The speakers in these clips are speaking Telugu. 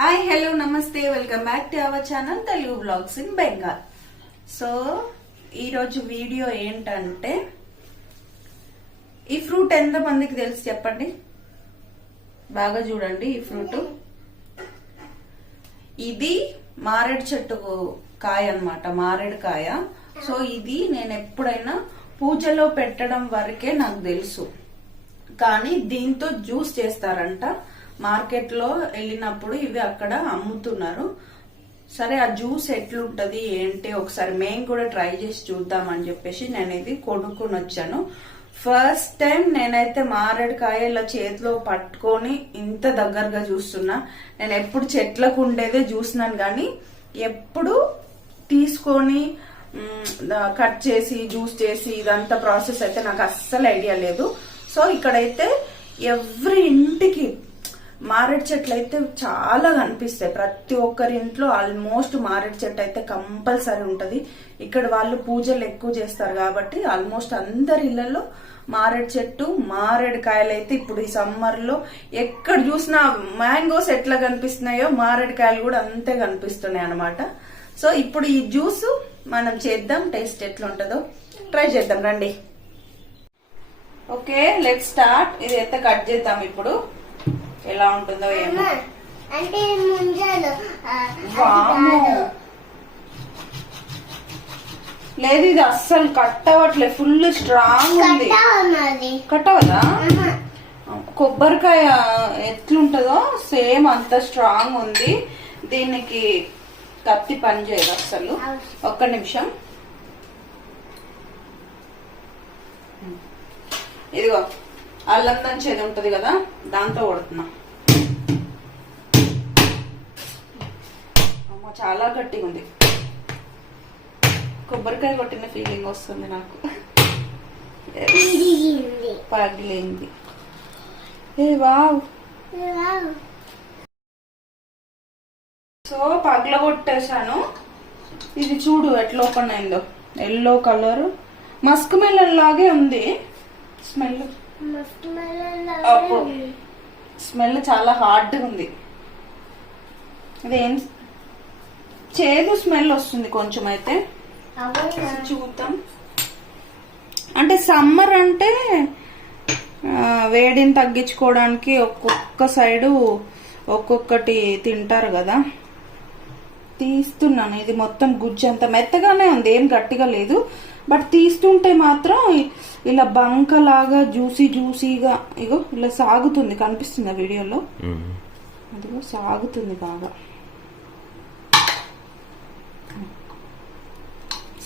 హాయ్ హలో నమస్తే welcome back to our channel Telugu blogs in Bengal so ఈరోజు వీడియో ఏంటంటే ఈ ఫ్రూట్ ఎంత మందికి తెలుసు చెప్పండి? బాగా చూడండి ఈ ఫ్రూట్ ఇది మారేడు చెట్టు కాయ అన్నమాట మారేడు కాయ. సో ఇది నేను ఎప్పుడైనా పూజలో పెట్టడం వరకే నాకు తెలుసు. కానీ దీంతో జ్యూస్ చేస్తారంట. మార్కెట్లో వెళ్ళినప్పుడు ఇవి అక్కడ అమ్ముతున్నారు. సరే ఆ జ్యూస్ ఎట్లుంటది ఏంటి? ఒకసారి మేము కూడా ట్రై చేసి చూద్దామని చెప్పేసి నేను ఇది కొనుక్కొని వచ్చాను. ఫస్ట్ టైం నేనైతే మారేడుకాయ ఇలా చేతిలో పట్టుకొని ఇంత దగ్గరగా చూస్తున్నా. నేను ఎప్పుడు చెట్లకు ఉండేదే చూసినాను కానీ ఎప్పుడు తీసుకొని కట్ చేసి జ్యూస్ చేసి ఇదంతా ప్రాసెస్ అయితే నాకు అస్సలు ఐడియా లేదు. సో ఇక్కడైతే ఎవ్రీ ఇంటికి మారేడు చెట్లు అయితే చాలా కనిపిస్తాయి. ప్రతి ఒక్కరి ఇంట్లో ఆల్మోస్ట్ మారేడు చెట్టు అయితే కంపల్సరీ ఉంటుంది. ఇక్కడ వాళ్ళు పూజలు ఎక్కువ చేస్తారు కాబట్టి ఆల్మోస్ట్ అందరి ఇళ్ళలో మారేడు చెట్టు మారేడు కాయలు అయితే ఇప్పుడు ఈ సమ్మర్లో ఎక్కడ చూసినా మ్యాంగోస్ ఎట్లా కనిపిస్తున్నాయో మారేడు కాయలు కూడా అంతే కనిపిస్తున్నాయి అనమాట సో ఇప్పుడు ఈ జ్యూస్ మనం చేద్దాం టేస్ట్ ఎట్లా ఉంటుందో ట్రై చేద్దాం రండి. ఓకే లెట్ స్టార్ట్ ఇది అయితే కట్ చేద్దాం ఇప్పుడు. ఎలా ఉంటుందో ఏమో. అంటే ముంజలు. లేదు ఇది అస్సలు కట్ అవ్వట్లే ఫుల్ స్ట్రాంగ్ ఉంది. కట్ అవ్వదా. కొబ్బరికాయ ఎట్లుంటుందో సేమ్ అంత స్ట్రాంగ్ ఉంది. దీనికి కత్తి పని చేయదు అస్సలు. ఒక్క నిమిషం. ఇదిగో. అల్లం దంచేది ఉంటది కదా దాంతో కొడుతున్నా. అమ్మో చాలా గట్టిగా ఉంది కొబ్బరికాయ కొట్టిన ఫీలింగ్ వస్తుంది నాకు. పగిలింది. ఏ వావ్. సో పగలగొట్టేశాను. ఇది చూడు ఎట్లా ఓపెన్ అయిందో. Yellow colour. మస్క్ మెలన్ లాగే ఉంది. స్మెల్. స్మెల్ చాలా హార్డ్గా ఉంది. ఇదేం చేదు స్మెల్ వస్తుంది కొంచెం అయితే? చూద్దాం. అంటే సమ్మర్ అంటే వేడిని తగ్గించుకోవడానికి ఒక్కొక్క సైడు ఒక్కొక్కటి తింటారు కదా. తీస్తున్నాను. ఇది మొత్తం గుజ్జు అంత మెత్తగానే ఉంది. ఏం గట్టిగా లేదు. బట్ తీస్తుంటే మాత్రం ఇలా బంకలాగా జ్యూసీ జ్యూసీగా ఇగో ఇలా సాగుతుంది కనిపిస్తుంది వీడియోలో. అదిగో సాగుతుంది బాగా.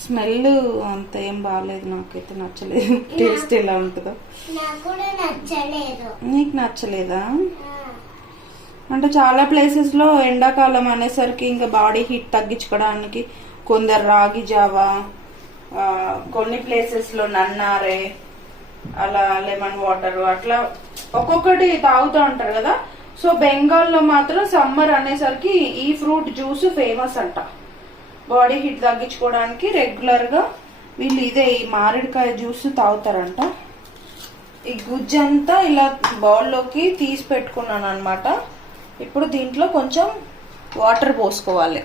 స్మెల్ అంత ఏం బాగాలేదు నాకైతే నచ్చలేదు. టేస్ట్ ఎలా ఉంటుందో. నాకు కూడా నచ్చలేదు. నీకు నచ్చలేదా? ఆ, అంటే చాలా ప్లేసెస్లో ఎండాకాలం అనేసరికి ఇంకా బాడీ హీట్ తగ్గించుకోవడానికి కొందరు రాగి జావా కొన్ని ప్లేసెస్లో నన్నారే అలా లెమన్ వాటర్ అట్లా ఒక్కొక్కటి తాగుతూ ఉంటారు కదా. సో బెంగాల్లో మాత్రం సమ్మర్ అనేసరికి ఈ ఫ్రూట్ జ్యూస్ ఫేమస్ అంట. బాడీ హీట్ తగ్గించుకోవడానికి రెగ్యులర్గా వీళ్ళు ఇదే ఈ మామిడికాయ జ్యూస్ తాగుతారంట. ఈ గుజ్జంతా ఇలా బౌల్లోకి తీసి పెట్టుకున్నాను అనమాట ఇప్పుడు దీంట్లో కొంచెం వాటర్ పోసుకోవాలి.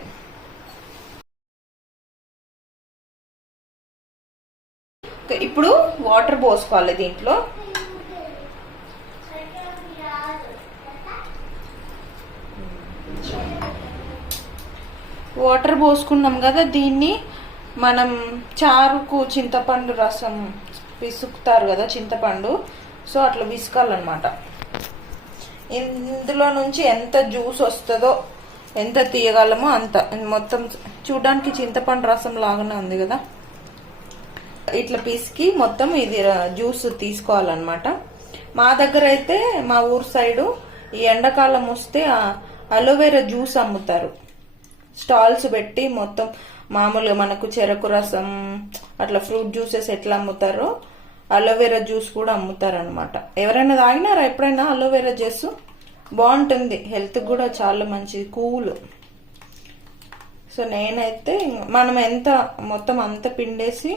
ఇప్పుడు వాటర్ పోసుకోవాలి దీంట్లో. వాటర్ పోసుకున్నాం కదా దీన్ని. మనం చారుకు చింతపండు రసం విసుకుతారు కదా చింతపండు. సో అట్లా విసుకాలన్నమాట. ఇందులో నుంచి ఎంత జ్యూస్ వస్తుందో ఎంత తీయగలమో అంత. మొత్తం చూడడానికి చింతపండు రసం లాగానే ఉంది కదా. ఇట్లా పిసికి మొత్తం ఇది జ్యూస్ తీసుకోవాలన్నమాట. మా దగ్గర అయితే మా ఊరు సైడు ఈ ఎండాకాలం వస్తే అలోవెరా జ్యూస్ అమ్ముతారు. స్టాల్స్ పెట్టి మొత్తం మామూలుగా మనకు చెరకు రసం అట్లా ఫ్రూట్ జ్యూసెస్ ఎట్లా అమ్ముతారో అలోవెరా జ్యూస్ కూడా అమ్ముతారు అనమాట ఎవరైనా తాగినారా ఎప్పుడైనా అలోవెరా జ్యూస్? బాగుంటుంది. హెల్త్ కూడా చాలా మంచిది. కూల్. సో నేనైతే మనం ఎంత మొత్తం అంత పిండేసి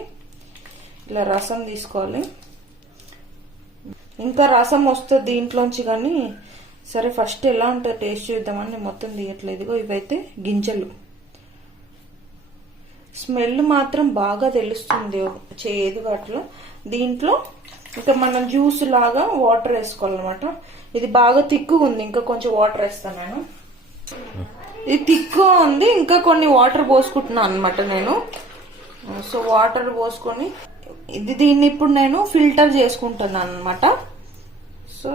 ఇలా రసం తీసుకోవాలి. ఇంకా రసం వస్తుంది దీంట్లోంచి కానీ సరే ఫస్ట్ ఎలా ఉంటుందో టేస్ట్ చూద్దామని నేను మొత్తం తీయట్లేదుగో ఇవైతే గింజలు. స్మెల్ మాత్రం బాగా తెలుస్తుంది చేదు అట్లా దీంట్లో ఇంకా మనం జ్యూస్ లాగా వాటర్ వేసుకోవాలన్నమాట. ఇది బాగా తిక్కుగా ఉంది ఇంకా కొంచెం వాటర్ వేస్తాను నేను. ఇది తిక్కుగా ఉంది ఇంకా కొన్ని వాటర్ పోసుకుంటున్నాను అనమాట నేను. సో వాటర్ పోసుకొని ఇది దీన్ని ఇప్పుడు నేను ఫిల్టర్ చేసుకుంటున్నాను అనమాట సో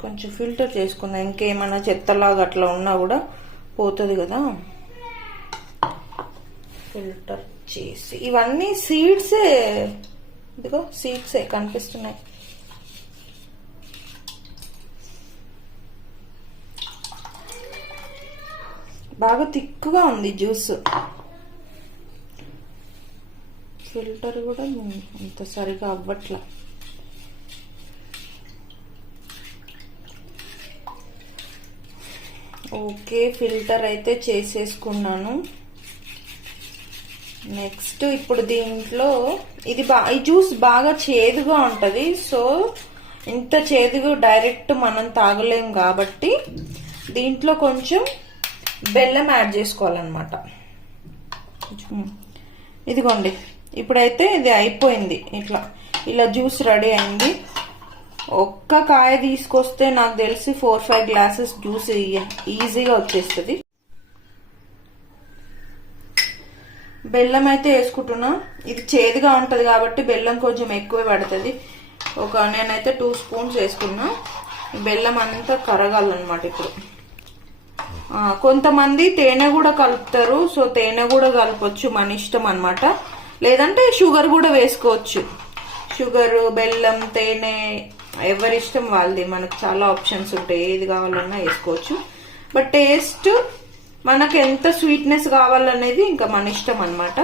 కొంచెం ఫిల్టర్ చేసుకుందాం. ఇంకేమైనా చెత్తలాగా అట్లా ఉన్నా కూడా పోతుంది కదా. ఫిల్టర్ చేసి. ఇవన్నీ సీడ్సే. ఇదిగో సీడ్సే కనిపిస్తున్నాయి. బాగా తిక్కుగా ఉంది జ్యూస్. ఫిల్టర్ కూడా అంత సరిగా అవ్వట్లా. ఓకే ఫిల్టర్ అయితే చేసేసుకున్నాను. నెక్స్ట్ ఇప్పుడు దీంట్లో ఇది బా ఈ జ్యూస్ బాగా చేదుగా ఉంటుంది. సో ఇంత చేదుగా డైరెక్ట్ మనం తాగలేం కాబట్టి దీంట్లో కొంచెం బెల్లం యాడ్ చేసుకోవాలన్నమాట. ఇదిగోండి. ఇప్పుడైతే ఇది అయిపోయింది. ఇట్లా ఇలా జ్యూస్ రెడీ అయింది. ఒక్క కాయ తీసుకొస్తే నాకు తెలిసి ఫోర్ ఫైవ్ గ్లాసెస్ జ్యూస్ ఈజీగా వచ్చేస్తుంది. బెల్లం అయితే వేసుకుంటున్నా. ఇది చేదుగా ఉంటుంది కాబట్టి బెల్లం కొంచెం ఎక్కువే పడుతుంది. ఒక నేనైతే టూ స్పూన్స్ వేసుకున్నా. బెల్లం అంతా కరగాలన్నమాట ఇప్పుడు. కొంతమంది తేనె కూడా కలుపుతారు. సో తేనె కూడా కలపొచ్చు మన ఇష్టం అనమాట లేదంటే షుగర్ కూడా వేసుకోవచ్చు. షుగరు బెల్లం తేనె ఎవరి ఇష్టం వాళ్ళది. మనకు చాలా ఆప్షన్స్ ఉంటాయి. ఏది కావాలన్నా వేసుకోవచ్చు. బట్ టేస్ట్ మనకు ఎంత స్వీట్నెస్ కావాలనేది ఇంకా మన ఇష్టం అన్నమాట.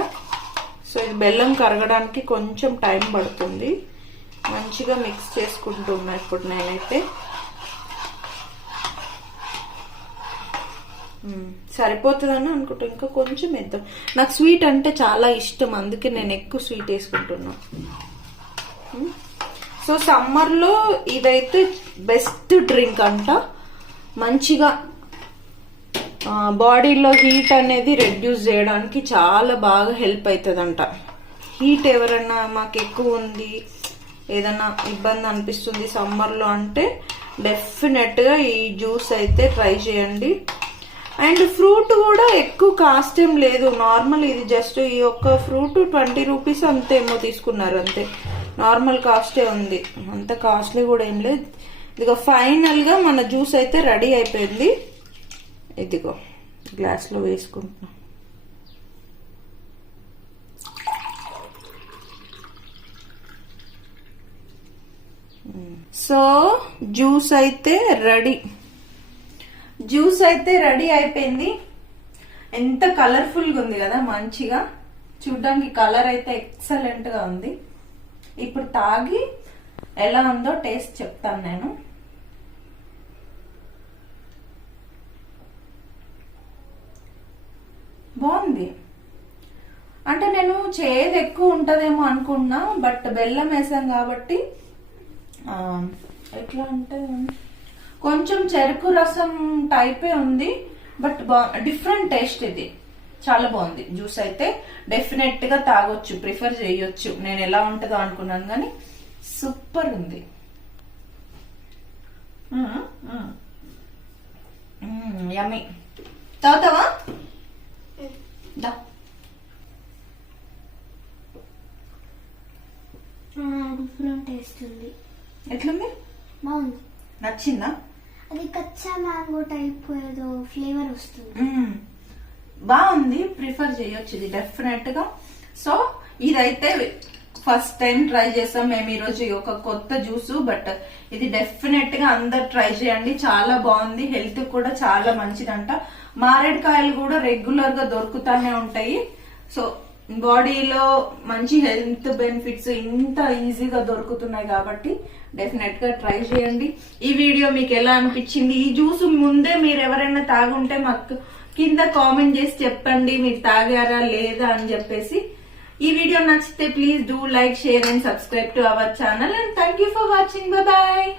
సో ఇది బెల్లం కరగడానికి కొంచెం టైం పడుతుంది. మంచిగా మిక్స్ చేసుకుంటున్నా ఇప్పుడు నేనైతే. సరిపోతుందని అనుకుంటా. ఇంకా కొంచెం వేద్దాం నాకు స్వీట్ అంటే చాలా ఇష్టం. అందుకే నేను ఎక్కువ స్వీట్ వేసుకుంటున్నా. సో సమ్మర్లో ఇదైతే బెస్ట్ డ్రింక్ అంట. మంచిగా బాడీలో హీట్ అనేది రెడ్యూస్ చేయడానికి చాలా బాగా హెల్ప్ అవుతుందంట హీట్ ఎవరన్నా మాకు ఎక్కువ ఉంది ఏదన్నా ఇబ్బంది అనిపిస్తుంది సమ్మర్లో అంటే డెఫినెట్గా ఈ జ్యూస్ అయితే ట్రై చేయండి. అండ్ ఫ్రూట్ కూడా ఎక్కువ కాస్ట్ ఏం లేదు. నార్మల్ ఇది జస్ట్ ఈ ఒక్క ఫ్రూట్ ట్వంటీ రూపీస్ అంతేమో తీసుకున్నారు అంతే. నార్మల్ కాస్టే ఉంది. అంత కాస్ట్లీ కూడా ఏం లేదు. ఇదిగో ఫైనల్గా మన జ్యూస్ అయితే రెడీ అయిపోయింది. ఇదిగో గ్లాస్లో వేసుకుంటున్నాం. So hmm. జ్యూస్ అయితే రెడీ జ్యూస్ అయితే రెడీ అయిపోయింది. ఎంత కలర్ఫుల్గా ఉంది కదా మంచిగా. చూడ్డానికి కలర్ అయితే ఎక్సలెంట్గా ఉంది. ఇప్పుడు తాగి ఎలా ఉందో టేస్ట్ చెప్తాను నేను. బాగుంది. అంటే నేను చేదు ఎక్కువ ఉంటదేమో అనుకున్నా బట్ బెల్లం వేసాం కాబట్టి ఎట్లా అంటే కొంచెం చెరుకు రసం టైపే ఉంది బట్ బా డిఫరెంట్ టేస్ట్ ఇది. చాలా బాగుంది. జ్యూస్ అయితే డెఫినెట్గా తాగొచ్చు ప్రిఫర్ చేయొచ్చు. నేను ఎలా ఉంటుందో అనుకున్నాను కానీ సూపర్ ఉంది. యమ్మి తాగుతావా? దా. డిఫరెంట్ టేస్ట్ ఉంది. ఎట్లుంది? బాగుంది. నచ్చిందా? అది కచ్చా మ్యాంగో టైప్ ఏదో ఫ్లేవర్ వస్తుంది. బాగుంది ప్రిఫర్ చేయొచ్చు ఇది డెఫినెట్గా సో ఇదైతే ఫస్ట్ టైం ట్రై చేసాం మేము ఈ రోజు ఒక కొత్త జ్యూస్ బట్ ఇది డెఫినెట్గా అందరు ట్రై చేయండి. చాలా బాగుంది హెల్త్ కూడా చాలా మంచిదంట. మారేడుకాయలు కూడా రెగ్యులర్గా దొరుకుతానే ఉంటాయి. సో బాడీలో మంచి హెల్త్ బెనిఫిట్స్ ఇంత ఈజీగా దొరుకుతున్నాయి కాబట్టి డెఫినెట్గా ట్రై చేయండి. ఈ వీడియో మీకు ఎలా అనిపించింది? ఈ జ్యూస్ ముందే మీరు ఎవరైనా తాగుంటే మాకు కింద కామెంట్ చేసి చెప్పండి మీరు తాగారా లేదా అని చెప్పేసి. ఈ వీడియో నచ్చితే please do like share and subscribe to our channel and thank you for watching. Bye.